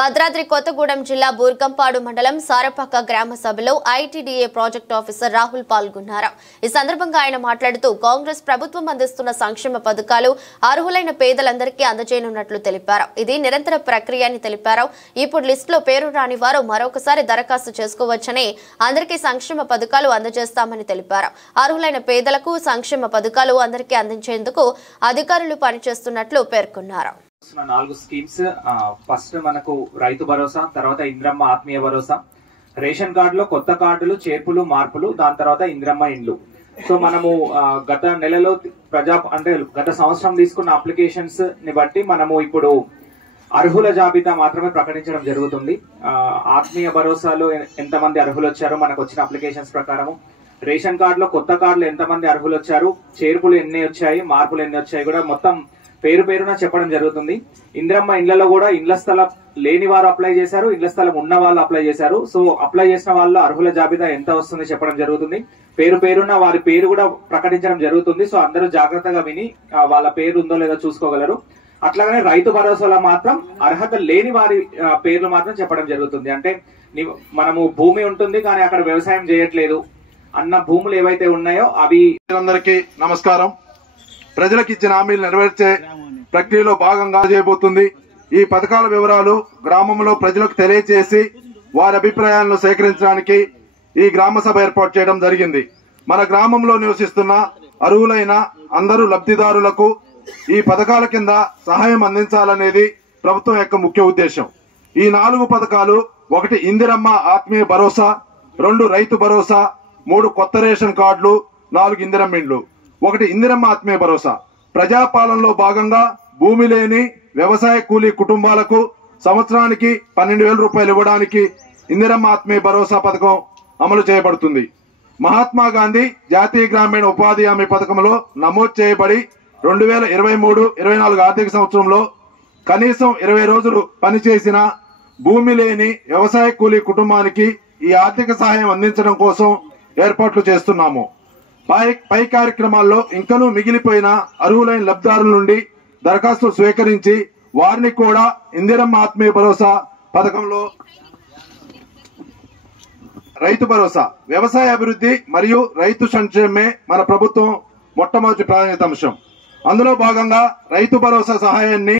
భద్రాద్రి కొత్తగూడెం జిల్లా బూర్గంపాడు మండలం సారపాక గ్రామ సభలో ఐటీడీఏ ప్రాజెక్ట్ ఆఫీసర్ రాహుల్ పాల్గొన్నారు. ఈ సందర్భంగా ఆయన మాట్లాడుతూ కాంగ్రెస్ ప్రభుత్వం అందిస్తున్న సంక్షేమ పథకాలు అర్హులైన పేదలందరికీ అందజేయనున్నట్లు తెలిపారు. ఇది నిరంతర ప్రక్రియ అని తెలిపారు. ఇప్పుడు లిస్టులో పేరు రాని వారు మరొకసారి దరఖాస్తు చేసుకోవచ్చని, అందరికీ సంక్షేమ పథకాలు అందజేస్తామని తెలిపారు. అర్హులైన పేదలకు సంక్షేమ పథకాలు అందరికీ అందించేందుకు అధికారులు పనిచేస్తున్నట్లు పేర్కొన్నారు. 4 స్కీమ్స్ ఫస్ట్ మనకు రైతు భరోసా, తర్వాత ఇంద్రమ్మ ఆత్మీయ భరోసా, రేషన్ కార్డులో కొత్త కార్డులు చేర్పులు మార్పులు, దాని తర్వాత ఇంద్రమ్మ ఇండ్లు. సో మనము గత నెలలో గత సంవత్సరం తీసుకున్న అప్లికేషన్స్ ని బట్టి మనము ఇప్పుడు అర్హుల జాబితా మాత్రమే ప్రకటించడం జరుగుతుంది. ఆత్మీయ భరోసాలో ఎంతమంది అర్హులు వచ్చారో మనకు వచ్చిన అప్లికేషన్స్ ప్రకారము, రేషన్ కార్డులో కొత్త కార్డులు ఎంతమంది అర్హులు వచ్చారు, చేర్పులు ఎన్ని వచ్చాయి, మార్పులు ఎన్ని వచ్చాయి కూడా మొత్తం పేరు పేరున చెప్పడం జరుగుతుంది. ఇంద్రమ్మ ఇండ్లలో కూడా ఇండ్ల స్థలం లేని వారు అప్లై చేశారు, ఇండ్ల స్థలం ఉన్న వాళ్ళు అప్లై చేశారు. సో అప్లై చేసిన వాళ్ళ అర్హుల జాబితా ఎంత వస్తుంది చెప్పడం జరుగుతుంది. పేరు పేరున వారి పేరు కూడా ప్రకటించడం జరుగుతుంది. సో అందరూ జాగ్రత్తగా విని వాళ్ళ పేరు ఉందో లేదో చూసుకోగలరు. అట్లాగనే రైతు భరోసాలో మాత్రం అర్హత లేని వారి పేర్లు మాత్రం చెప్పడం జరుగుతుంది. అంటే మనము భూమి ఉంటుంది కానీ అక్కడ వ్యవసాయం చేయట్లేదు అన్న భూములు ఏవైతే ఉన్నాయో అవి. అందరికీ నమస్కారం. ప్రజలకు ఇచ్చిన హామీలు నెరవేర్చే ప్రక్రియలో భాగంగా చేయబోతుంది. ఈ పథకాల వివరాలు గ్రామంలో ప్రజలకు తెలియజేసి వారి అభిప్రాయాలను సేకరించడానికి ఈ గ్రామ సభ ఏర్పాటు చేయడం జరిగింది. మన గ్రామంలో నివసిస్తున్న అర్హులైన అందరూ లబ్ధిదారులకు ఈ పథకాల కింద సహాయం అందించాలనేది ప్రభుత్వం యొక్క ముఖ్య ఉద్దేశం. ఈ 4 పథకాలు: 1 ఇందిరమ్మ ఆత్మీయ భరోసా, 2 రైతు భరోసా, 3 కొత్త రేషన్ కార్డులు, 4 ఇందిరమ్మ ఇండ్లు. 1 ఇందిరమ్మ ఆత్మీయ భరోసా ప్రజాపాలనలో భాగంగా భూమి లేని వ్యవసాయ కూలీ కుటుంబాలకు సంవత్సరానికి 12,000 రూపాయలు ఇవ్వడానికి ఇందిరమ్మ ఆత్మీయ భరోసా పథకం అమలు చేయబడుతుంది. మహాత్మా గాంధీ జాతీయ గ్రామీణ ఉపాధి హామీ పథకంలో నమోదు చేయబడి 2023-24 ఆర్థిక సంవత్సరంలో కనీసం 20 రోజులు పనిచేసిన భూమి లేని వ్యవసాయ కూలీ కుటుంబానికి ఈ ఆర్థిక సహాయం అందించడం కోసం ఏర్పాట్లు చేస్తున్నాము. పై కార్యక్రమాల్లో ఇంకనూ మిగిలిపోయిన అర్హులైన లబ్ధిదారుల నుండి దరఖాస్తులు స్వీకరించి వారిని కూడా ఇందిరమ్మ ఆత్మీయ భరోసా పథకంలో రైతు భరోసా, వ్యవసాయ అభివృద్ధి మరియు రైతు సంక్షేమమే మన ప్రభుత్వం మొట్టమొదటి ప్రాధాన్యత అంశం. అందులో భాగంగా రైతు భరోసా సహాయాన్ని